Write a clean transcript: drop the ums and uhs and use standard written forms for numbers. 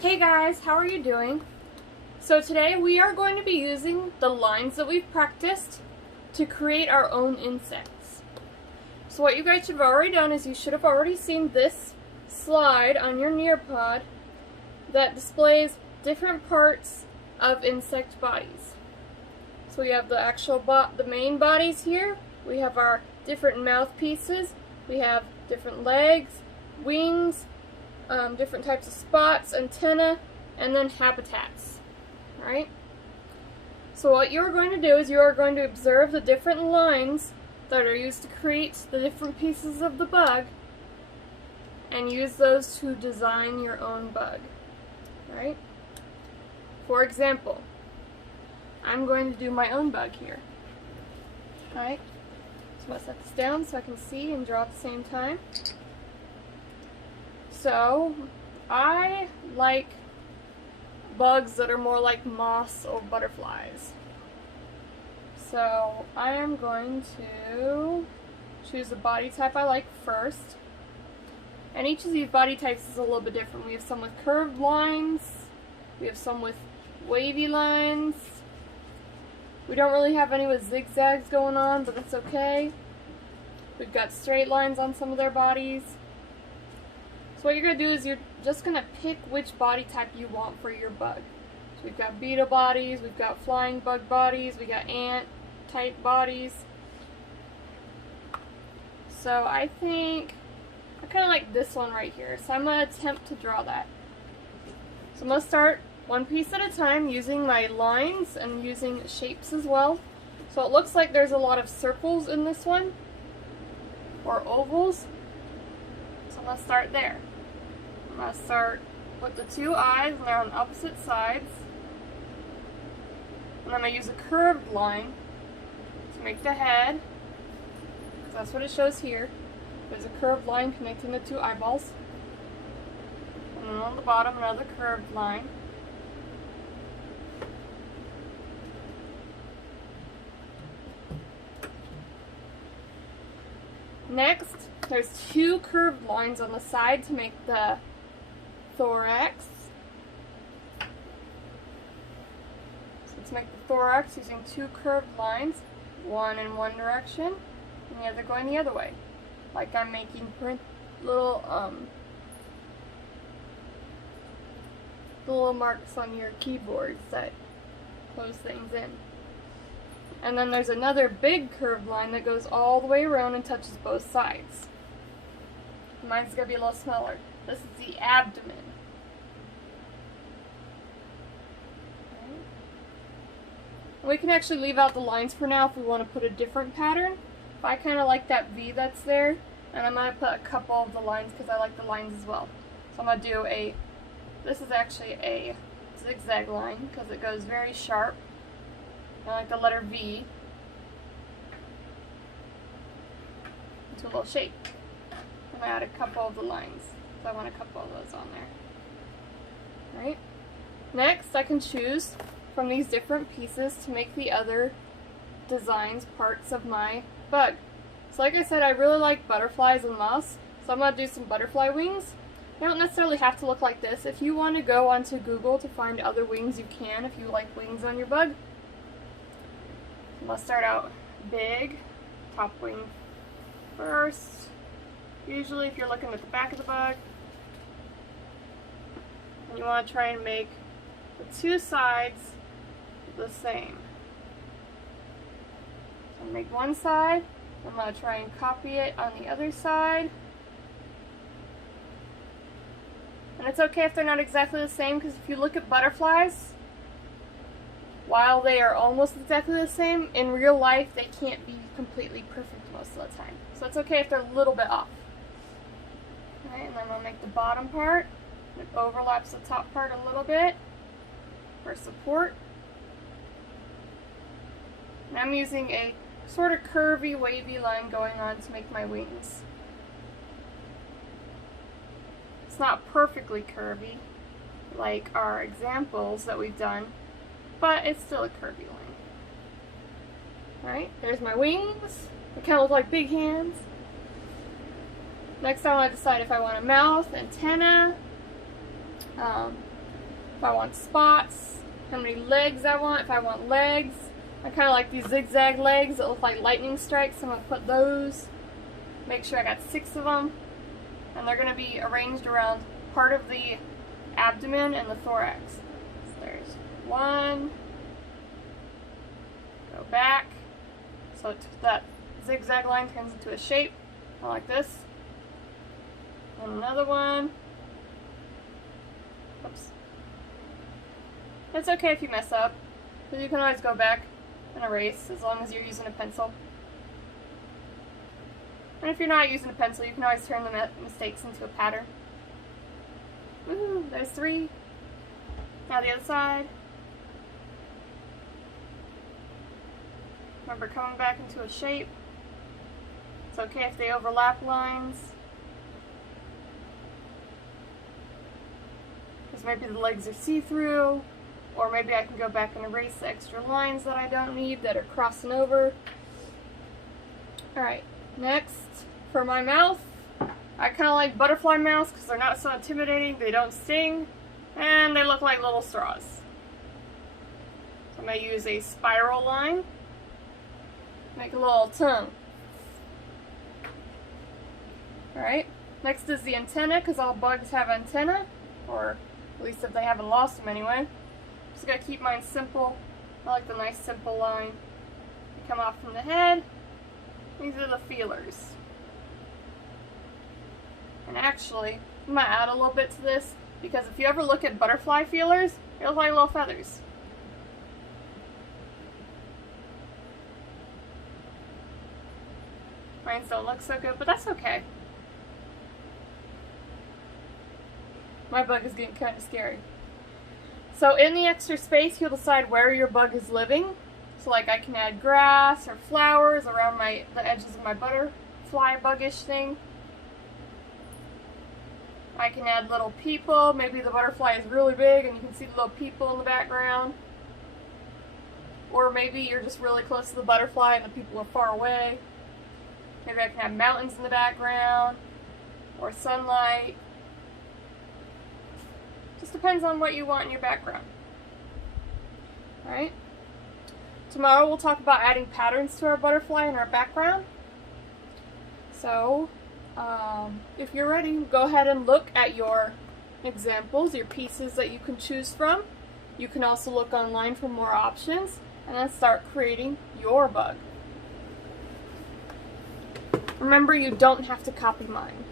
Hey guys, how are you doing? So today we are going to be using the lines that we've practiced to create our own insects. So what you guys should have already done is you should have already seen this slide on your Nearpod that displays different parts of insect bodies. So we have the actual the main bodies here, we have our different mouthpieces, we have different legs, wings, different types of spots, antennae, and then habitats, right? So what you're going to do is you are going to observe the different lines that are used to create the different pieces of the bug and use those to design your own bug, right? For example, I'm going to do my own bug here, right? So I'm going to set this down so I can see and draw at the same time. So, I like bugs that are more like moths or butterflies. So, I am going to choose the body type I like first. And each of these body types is a little bit different. We have some with curved lines, we have some with wavy lines. We don't really have any with zigzags going on, but that's okay. We've got straight lines on some of their bodies. So what you're going to do is you're just going to pick which body type you want for your bug. So we've got beetle bodies, we've got flying bug bodies, we got ant type bodies. So I think I kind of like this one right here. So I'm going to attempt to draw that. So I'm going to start one piece at a time using my lines and using shapes as well. So it looks like there's a lot of circles in this one, or ovals. So I'm going to start there. I'm going to start with the two eyes, and they're on opposite sides. And I'm going to use a curved line to make the head, because that's what it shows here. There's a curved line connecting the two eyeballs. And then on the bottom, another curved line. Next, there's two curved lines on the side to make the thorax. So let's make the thorax using two curved lines, one in one direction and the other going the other way. Like I'm making little marks on your keyboards that close things in. And then there's another big curved line that goes all the way around and touches both sides. Mine's going to be a little smaller. This is the abdomen. Okay. We can actually leave out the lines for now if we want to put a different pattern. But I kind of like that V that's there. And I'm going to put a couple of the lines because I like the lines as well. So I'm going to do this is actually a zigzag line because it goes very sharp. I like the letter V into a little shape. I'm going to add a couple of the lines. So I want a couple of those on there. Alright. Next, I can choose from these different pieces to make the other designs parts of my bug. So like I said, I really like butterflies and moths. So I'm going to do some butterfly wings. They don't necessarily have to look like this. If you want to go onto Google to find other wings, you can if you like wings on your bug. I'm going to start out big, top wing first. Usually if you're looking at the back of the bug, and you want to try and make the two sides the same. So I'm going to make one side, I'm going to try and copy it on the other side. And it's okay if they're not exactly the same, because if you look at butterflies, while they are almost exactly the same, in real life they can't be completely perfect most of the time. So it's okay if they're a little bit off. Alright, and then I'll make the bottom part. It overlaps the top part a little bit for support. And I'm using a sort of curvy, wavy line going on to make my wings. It's not perfectly curvy like our examples that we've done, but it's still a curvy line. Alright, there's my wings. They kind of look like big hands. Next I want to decide if I want a mouth, antenna, if I want spots, how many legs I want, if I want legs. I kind of like these zigzag legs that look like lightning strikes, so I'm going to put those. Make sure I got 6 of them. And they're going to be arranged around part of the abdomen and the thorax. So there's 1. Go back. So that zigzag line turns into a shape. Like this. And another one. Oops. It's okay if you mess up, because you can always go back and erase as long as you're using a pencil. And if you're not using a pencil, you can always turn the mistakes into a pattern. Woohoo, there's 3. Now the other side. Remember, coming back into a shape. It's okay if they overlap lines. Because maybe the legs are see-through. Or maybe I can go back and erase the extra lines that I don't need that are crossing over. Alright, next, for my mouth, I kind of like butterfly mouths because they're not so intimidating, they don't sting, and they look like little straws. So I'm going to use a spiral line, make a little tongue. Alright, next is the antenna, because all bugs have antenna, or at least if they haven't lost them anyway. Just gotta keep mine simple. I like the nice simple line. They come off from the head. These are the feelers. And actually, I'm gonna add a little bit to this, because if you ever look at butterfly feelers, they look like little feathers. Mine don't look so good, but that's okay. My bug is getting kind of scary. So in the extra space, you'll decide where your bug is living. So like I can add grass or flowers around the edges of my butterfly buggish thing. I can add little people. Maybe the butterfly is really big and you can see the little people in the background. Or maybe you're just really close to the butterfly and the people are far away. Maybe I can have mountains in the background or sunlight. Just depends on what you want in your background. Alright. Tomorrow we'll talk about adding patterns to our butterfly in our background. So, if you're ready, go ahead and look at your examples, your pieces that you can choose from. You can also look online for more options, and then start creating your bug. Remember, you don't have to copy mine.